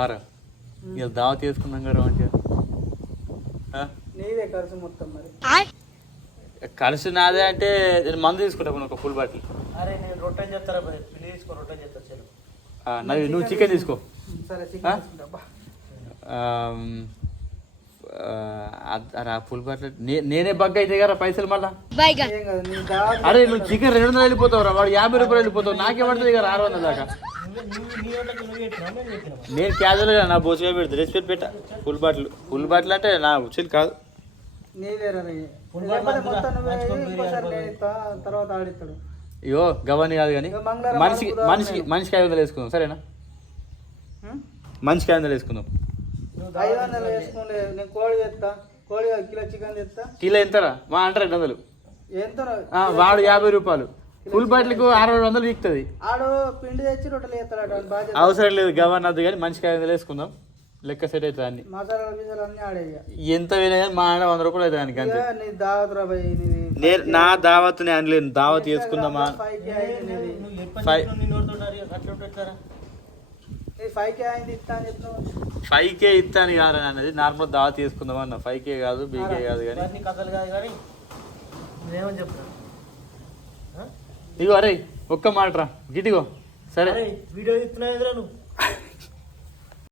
ఆరా ఇలా దావత్ చేసుకున్నాం కదా మంచిగా. నీదే ఖర్చు మొత్తం మరి. ఖర్చు నాదే అంటే నేను మందు తీసుకుంటా ఒక ఫుల్ బాటిల్. అరే నేను రొట్టెని చెప్తారా పిల్లి తీసుకో రొట్టెని చెప్తా చెల్లు. నువ్వు చికెన్ తీసుకో. సరే చికెన్ తీసుకుంటా. ఫుల్ బాటిల్ నేనే బగ్గ అయితే కదా పైసలు మళ్ళా. ఏం కాదు నీ దావత్. అరే నువ్వు చికెన్ 200 వెళ్ళిపోతావు రా, వాడు 50 రూపాయలు వెళ్ళిపోతావు, నాకే పడుతుంది కదా 600 దాకా. నేను క్యాజువల్గా నా బోసుగా పెడతా, రెస్పెక్ట్ పెట్టా. ఫుల్ బాటిల్ అంటే నా ఉచిల్ కాదు. నీదేరా లేకపోతే మొత్తం నువ్వే ఇంకోసారి నేను ఇస్తా, తర్వాత ఆడిస్తాడు. అయ్యో గవని కాదు కానీ మంగళవారం మనిషికి 500 వేసుకుందాం సరేనా? మనిషికి 500 వేసుకుందాం. 500 వేసుకుంటే నేను కోడి తెస్తా, కోడి కిలో చికెన్ తెస్తా. కిలో ఎంతరా మా అంటే 200. ఎంత వాడు 50 రూపాయలు, ఫుల్ బాటిల్కు 600 విక్తుంది. ఆడు పిండి తెచ్చి రొట్టెలు చేస్తాడు బాధ్యత. అవసరం లేదు గవన్ వద్దు కానీ మనిషికి 500 వేసుకుందాం, లెక్క సెట్ అవుతుంది. అన్ని మసాలాలు గిసాలు అన్నీ ఆడేయ. ఎంత వేరే కానీ మా ఆడ 100 రూపాయలు అవుతుంది దానికి అంతే. నీ దావత్ రా భయ్, నీది నా దావత్ నేను అనలేను, దావత్ చేసుకుందామా. 5K అయింది నీది. 5K అయింది ఇస్తా అని చెప్తావు. 5K ఇస్తాను కాదు అన్నది, నార్మల్ దావత్ చేసుకుందాం అన్న. 5K కాదు బీకే కాదు కానీ కథలు కాదు కానీ నేనేమని చెప్తాను. ఇగో అరే ఒక్క మాట రా గిటిగో సరే. వీడియో ఇస్తున్నా నువ్వు